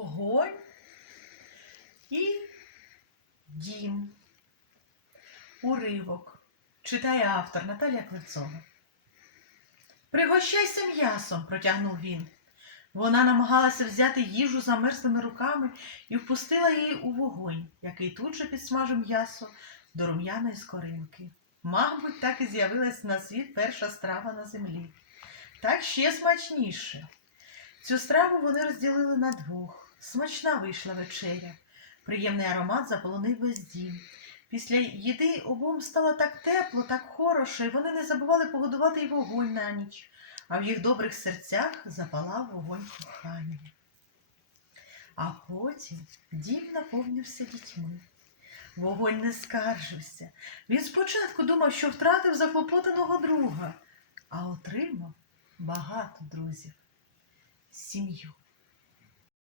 вогонь і дім. Уривок. Читає автор Наталія Клецова. Пригощайся м'ясом, протягнув він. Вона намагалася взяти їжу замерзлими руками і впустила її у вогонь, який тут же підсмажив м'ясо до рум'яної скоринки. Мабуть, так і з'явилась на світ перша страва на землі. Так ще смачніше. Цю страву вони розділили на двох. Смачна вийшла вечеря. Приємний аромат заполонив весь дім. Після їди обом стало так тепло, так хорошо, і вони не забували погодувати й вогонь на ніч, а в їх добрих серцях запалав вогонь кохання. А потім дім наповнився дітьми. Вогонь не скаржився. Він спочатку думав, що втратив заклопотаного друга, а отримав багато друзів, сім'ю.